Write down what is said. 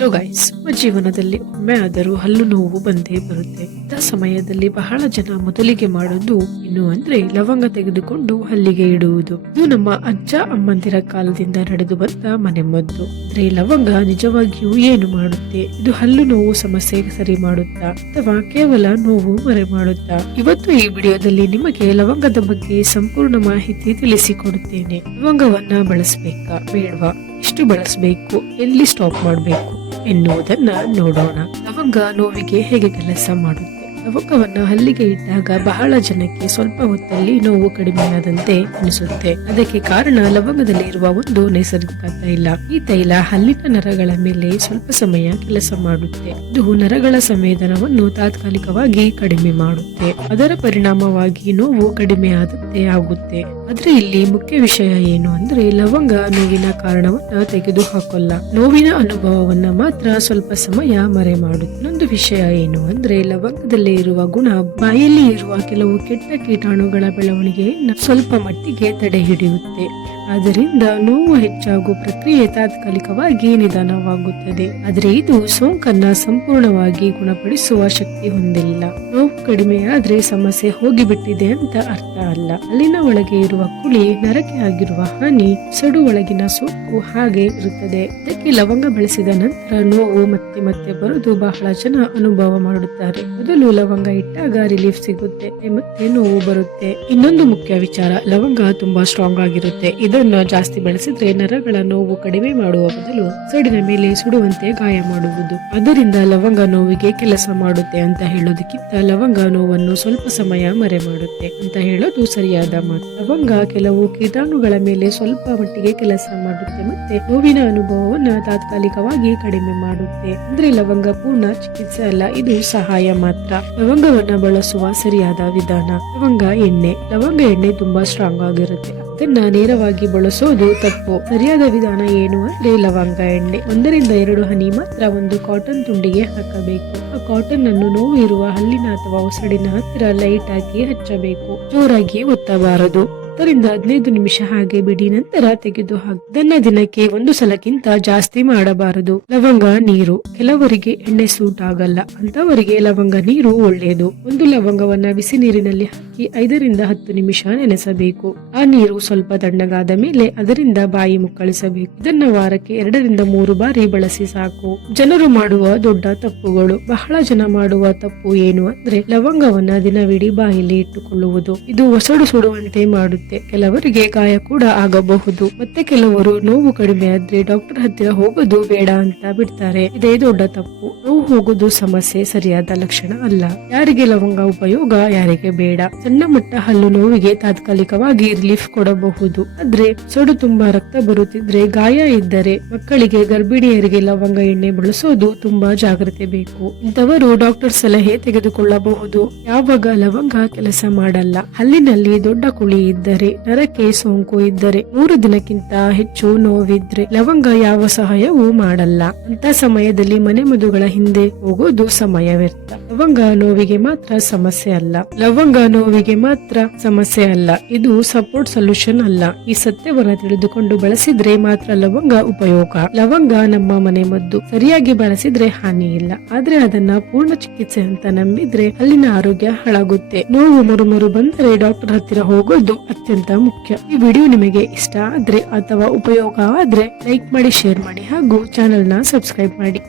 Hello guys, ನಮ್ಮ ಜೀವನದಲ್ಲಿ ಒಮ್ಮೆ ಆದರೂ ಹಲ್ಲು ನೋವು ಬಂದೇ ಬರುತ್ತೆ. ಇಂಥ ಸಮಯದಲ್ಲಿ ಬಹಳ ಜನ ಮೊದಲಿಗೆ ಮಾಡೋದು ಇನ್ನು ಅಂದ್ರೆ ಲವಂಗ ತೆಗೆದುಕೊಂಡು ಹಲ್ಲಿಗೆ ಇಡುವುದು. ಇದು ನಮ್ಮ ಅಜ್ಜ ಅಮ್ಮಂದಿರ ಕಾಲದಿಂದ ನಡೆದು ಬಂದ ಮನೆಮದ್ದು. ಅಂದ್ರೆ ಲವಂಗ ನಿಜವಾಗಿಯೂ ಏನು ಮಾಡುತ್ತೆ? ಇದು ಹಲ್ಲು ನೋವು ಸಮಸ್ಯೆ ಸರಿ ಮಾಡುತ್ತಾ ಅಥವಾ ಕೇವಲ ನೋವು ಮರೆ ಮಾಡುತ್ತಾ? ಇವತ್ತು ಈ ವಿಡಿಯೋದಲ್ಲಿ ನಿಮಗೆ ಲವಂಗದ ಬಗ್ಗೆ ಸಂಪೂರ್ಣ ಮಾಹಿತಿ ತಿಳಿಸಿಕೊಡುತ್ತೇನೆ. ಲವಂಗವನ್ನ ಬಳಸಬೇಕಾ ಬೇಡವಾ, ಎಷ್ಟು ಬಳಸಬೇಕು, ಎಲ್ಲಿ ಸ್ಟಾಪ್ ಮಾಡಬೇಕು ಎನ್ನುವುದನ್ನ ನೋಡೋಣ. ಲವಂಗ ನೋವಿಗೆ ಹೇಗೆ ಕೆಲಸ ಮಾಡುತ್ತೆ? ಲವಂಗವನ್ನ ಹಲ್ಲಿಗೆ ಇಟ್ಟಾಗ ಬಹಳ ಜನಕ್ಕೆ ಸ್ವಲ್ಪ ಹೊತ್ತಲ್ಲಿ ನೋವು ಕಡಿಮೆಯಾದಂತೆ ಅನಿಸುತ್ತೆ. ಅದಕ್ಕೆ ಕಾರಣ ಲವಂಗದಲ್ಲಿ ಇರುವ ಒಂದು ನೈಸರ್ಗಿಕ ತೈಲ. ಈ ತೈಲ ಹಲ್ಲಿನ ನರಗಳ ಮೇಲೆ ಸ್ವಲ್ಪ ಸಮಯ ಕೆಲಸ ಮಾಡುತ್ತೆ. ಇದು ನರಗಳ ಸಂವೇದನವನ್ನು ತಾತ್ಕಾಲಿಕವಾಗಿ ಕಡಿಮೆ ಮಾಡುತ್ತೆ. ಅದರ ಪರಿಣಾಮವಾಗಿ ನೋವು ಕಡಿಮೆ ಆದಂತೆ ಆಗುತ್ತೆ. ಆದ್ರೆ ಇಲ್ಲಿ ಮುಖ್ಯ ವಿಷಯ ಏನು ಅಂದ್ರೆ ಲವಂಗ ನೋವಿನ ಕಾರಣವನ್ನ ತೆಗೆದು ಹಾಕೋಲ್ಲ, ನೋವಿನ ಅನುಭವವನ್ನ ಮಾತ್ರ ಸ್ವಲ್ಪ ಸಮಯ ಮರೆ ಮಾಡುತ್ತೆ. ಇನ್ನೊಂದು ವಿಷಯ ಏನು ಅಂದ್ರೆ ಲವಂಗದಲ್ಲಿ ಇರುವ ಗುಣ ಬಾಯಲ್ಲಿ ಇರುವ ಕೆಲವು ಕೆಟ್ಟ ಕೀಟಾಣುಗಳ ಬೆಳವಣಿಗೆಯನ್ನು ಸ್ವಲ್ಪ ಮಟ್ಟಿಗೆ ತಡೆ ಹಿಡಿಯುತ್ತೆ. ಆದ್ದರಿಂದ ನೋವು ಹೆಚ್ಚಾಗುವ ಪ್ರಕ್ರಿಯೆ ತಾತ್ಕಾಲಿಕವಾಗಿ ನಿಧಾನವಾಗುತ್ತದೆ. ಆದ್ರೆ ಇದು ಸೋಂಕನ್ನ ಸಂಪೂರ್ಣವಾಗಿ ಗುಣಪಡಿಸುವ ಶಕ್ತಿ ಹೊಂದಿಲ್ಲ. ನೋವು ಕಡಿಮೆಯಾದ್ರೆ ಸಮಸ್ಯೆ ಹೋಗಿಬಿಟ್ಟಿದೆ ಅಂತ ಅರ್ಥ ಅಲ್ಲ. ಅಲ್ಲಿನ ಒಳಗೆ ಇರುವ ಕುಳಿ, ನರಕ್ಕೆ ಆಗಿರುವ ಹಾನಿ, ಸಡು ಒಳಗಿನ ಸೋಂಕು ಹಾಗೆ ಇರುತ್ತದೆ. ಇದಕ್ಕೆ ಲವಂಗ ಬಳಸಿದ ನಂತರ ನೋವು ಮತ್ತೆ ಮತ್ತೆ ಬರುವುದು ಬಹಳ ಜನ ಅನುಭವ ಮಾಡುತ್ತಾರೆ. ಮೊದಲು ಲವಂಗ ಇಟ್ಟಾಗ ರಿಲೀಫ್ ಸಿಗುತ್ತೆ, ಮತ್ತೆ ನೋವು ಬರುತ್ತೆ. ಇನ್ನೊಂದು ಮುಖ್ಯ ವಿಚಾರ, ಲವಂಗ ತುಂಬಾ ಸ್ಟ್ರಾಂಗ್ ಆಗಿರುತ್ತೆ. ಇದನ್ನ ಜಾಸ್ತಿ ಬಳಸಿದ್ರೆ ನರಗಳ ನೋವು ಕಡಿಮೆ ಮಾಡುವ ಬದಲು ಸಡಿನ ಮೇಲೆ ಸುಡುವಂತೆ ಗಾಯ ಮಾಡುವುದು. ಅದರಿಂದ ಲವಂಗ ನೋವಿಗೆ ಕೆಲಸ ಮಾಡುತ್ತೆ ಅಂತ ಹೇಳೋದಕ್ಕಿಂತ ಲವಂಗ ನೋವನ್ನು ಸ್ವಲ್ಪ ಸಮಯ ಮರೆ ಮಾಡುತ್ತೆ ಅಂತ ಹೇಳೋದು ಸರಿಯಾದ ಮಾತು. ಲವಂಗ ಕೆಲವು ಕೀಟಾಣುಗಳ ಮೇಲೆ ಸ್ವಲ್ಪ ಮಟ್ಟಿಗೆ ಕೆಲಸ ಮಾಡುತ್ತೆ ಮತ್ತೆ ನೋವಿನ ಅನುಭವವನ್ನ ತಾತ್ಕಾಲಿಕವಾಗಿ ಕಡಿಮೆ ಮಾಡುತ್ತೆ. ಅಂದ್ರೆ ಲವಂಗ ಪೂರ್ಣ ಚಿಕಿತ್ಸೆ ಅಲ್ಲ, ಇದು ಸಹಾಯ ಮಾತ್ರ. ಲವಂಗವನ್ನ ಬಳಸುವ ಸರಿಯಾದ ವಿಧಾನ. ಲವಂಗ ಎಣ್ಣೆ. ಲವಂಗ ಎಣ್ಣೆ ತುಂಬಾ ಸ್ಟ್ರಾಂಗ್ ಆಗಿರುತ್ತೆ, ಅದನ್ನ ನೇರವಾಗಿ ಬಳಸೋದು ತಪ್ಪು. ಸರಿಯಾದ ವಿಧಾನ ಏನು ಅಂದ್ರೆ ಲವಂಗ ಎಣ್ಣೆ 1-2 ಹನಿ ಮಾತ್ರ ಒಂದು ಕಾಟನ್ ತುಂಡಿಗೆ ಹಾಕಬೇಕು. ಆ ಕಾಟನ್ ಅನ್ನು ನೋವು ಇರುವ ಹಲ್ಲಿನ ಅಥವಾ ಒಸಡಿನ ಹತ್ತಿರ ಲೈಟ್ ಆಗಿ ಹಚ್ಚಬೇಕು, ಜೋರಾಗಿ ಒತ್ತಬಾರದು. 10-15 ನಿಮಿಷ ಹಾಗೆ ಬಿಡಿ, ನಂತರ ತೆಗೆದು ಹಾಕಿ. ಇದನ್ನ ದಿನಕ್ಕೆ 1 ಸಲಕ್ಕಿಂತ ಜಾಸ್ತಿ ಮಾಡಬಾರದು. ಲವಂಗ ನೀರು. ಕೆಲವರಿಗೆ ಎಣ್ಣೆ ಸೂಟ್ ಆಗಲ್ಲ, ಅಂತವರಿಗೆ ಲವಂಗ ನೀರು ಒಳ್ಳೆಯದು. ಒಂದು ಲವಂಗವನ್ನ ಬಿಸಿ ನೀರಿನಲ್ಲಿ ಹಾಕಿ 5-10 ನಿಮಿಷ ನೆನೆಸಬೇಕು. ಆ ನೀರು ಸ್ವಲ್ಪ ತಣ್ಣಗಾದ ಮೇಲೆ ಅದರಿಂದ ಬಾಯಿ ಮುಕ್ಕಳಿಸಬೇಕು. ಇದನ್ನ ವಾರಕ್ಕೆ 2-3 ಬಾರಿ ಬಳಸಿ ಸಾಕು. ಜನರು ಮಾಡುವ ದೊಡ್ಡ ತಪ್ಪುಗಳು. ಬಹಳ ಜನ ಮಾಡುವ ತಪ್ಪು ಏನು ಅಂದ್ರೆ ಲವಂಗವನ್ನ ದಿನವಿಡೀ ಬಾಯಲ್ಲಿ ಇಟ್ಟುಕೊಳ್ಳುವುದು. ಇದು ಒಸಡು ಸುಡುವಂತೆ ಮಾಡುತ್ತೆ. ಕೆಲವರಿಗೆ ಗಾಯ ಕೂಡ ಆಗಬಹುದು. ಮತ್ತೆ ಕೆಲವರು ನೋವು ಕಡಿಮೆ ಆದ್ರೆ ಡಾಕ್ಟರ್ ಹತ್ತಿರ ಹೋಗೋದು ಬೇಡ ಅಂತ ಬಿಡ್ತಾರೆ. ಇದೇ ದೊಡ್ಡ ತಪ್ಪು. ನೋವು ಹೋಗೋದು ಸಮಸ್ಯೆ, ಸರಿಯಾದ ಲಕ್ಷಣ ಅಲ್ಲ. ಯಾರಿಗೆ ಲವಂಗ ಉಪಯೋಗ, ಯಾರಿಗೆ ಬೇಡ. ಸಣ್ಣ ಮಟ್ಟ ಹಲ್ಲು ನೋವಿಗೆ ತಾತ್ಕಾಲಿಕವಾಗಿ ರಿಲೀಫ್ ಕೊಡಬಹುದು. ಆದ್ರೆ ಸೊಡು ತುಂಬಾ ರಕ್ತ ಬರುತ್ತಿದ್ರೆ, ಗಾಯ ಇದ್ದರೆ, ಮಕ್ಕಳಿಗೆ, ಗರ್ಭಿಣಿಯರಿಗೆ ಲವಂಗ ಎಣ್ಣೆ ಬಳಸೋದು ತುಂಬಾ ಜಾಗ್ರತೆ ಬೇಕು. ಇಂಥವರು ಡಾಕ್ಟರ್ ಸಲಹೆ ತೆಗೆದುಕೊಳ್ಳಬಹುದು. ಯಾವಾಗ ಲವಂಗ ಕೆಲಸ ಮಾಡಲ್ಲ, ಹಲ್ಲಿನಲ್ಲಿ ದೊಡ್ಡ ಕುಳಿ ಇದ್ದರೆ, ನರಕ್ಕೆ ಸೋಂಕು ಇದ್ದರೆ, 3 ದಿನಕ್ಕಿಂತ ಹೆಚ್ಚು ನೋವಿದ್ರೆ ಲವಂಗ ಯಾವ ಸಹಾಯವೂ ಮಾಡಲ್ಲ. ಅಂತ ಸಮಯದಲ್ಲಿ ಮನೆಮದ್ದುಗಳ ಹಿಂದೆ ಹೋಗೋದು ಸಮಯ ವ್ಯರ್ಥ. ಲವಂಗ ನೋವಿಗೆ ಮಾತ್ರ ಸಮಸ್ಯೆ ಅಲ್ಲ. ಲವಂಗ ನೋವಿಗೆ ಮಾತ್ರ ಸಮಸ್ಯೆ ಅಲ್ಲ, ಇದು ಸಪೋರ್ಟ್ ಸೊಲ್ಯೂಷನ್ ಅಲ್ಲ. ಈ ಸತ್ಯವನ್ನ ತಿಳಿದುಕೊಂಡು ಬಳಸಿದ್ರೆ ಮಾತ್ರ ಲವಂಗ ಉಪಯೋಗ. ಲವಂಗ ನಮ್ಮ ಮನೆಮದ್ದು. ಸರಿಯಾಗಿ ಬಳಸಿದ್ರೆ ಹಾನಿ ಇಲ್ಲ, ಆದ್ರೆ ಅದನ್ನ ಪೂರ್ಣ ಚಿಕಿತ್ಸೆ ಅಂತ ನಂಬಿದ್ರೆ ಅಲ್ಲಿನ ಆರೋಗ್ಯ ಹಾಳಾಗುತ್ತೆ. ನೋವು ಮರು ಬಂದರೆ ಡಾಕ್ಟರ್ ಹತ್ತಿರ ಹೋಗೋದು ಅತ್ಯಂತ ಮುಖ್ಯ. ಈ ವಿಡಿಯೋ ನಿಮಗೆ ಇಷ್ಟ ಆದ್ರೆ ಅಥವಾ ಉಪಯೋಗ ಆದ್ರೆ ಲೈಕ್ ಮಾಡಿ, ಶೇರ್ ಮಾಡಿ ಹಾಗೂ ಚಾನೆಲ್ ನ ಸಬ್ಸ್ಕ್ರೈಬ್ ಮಾಡಿ.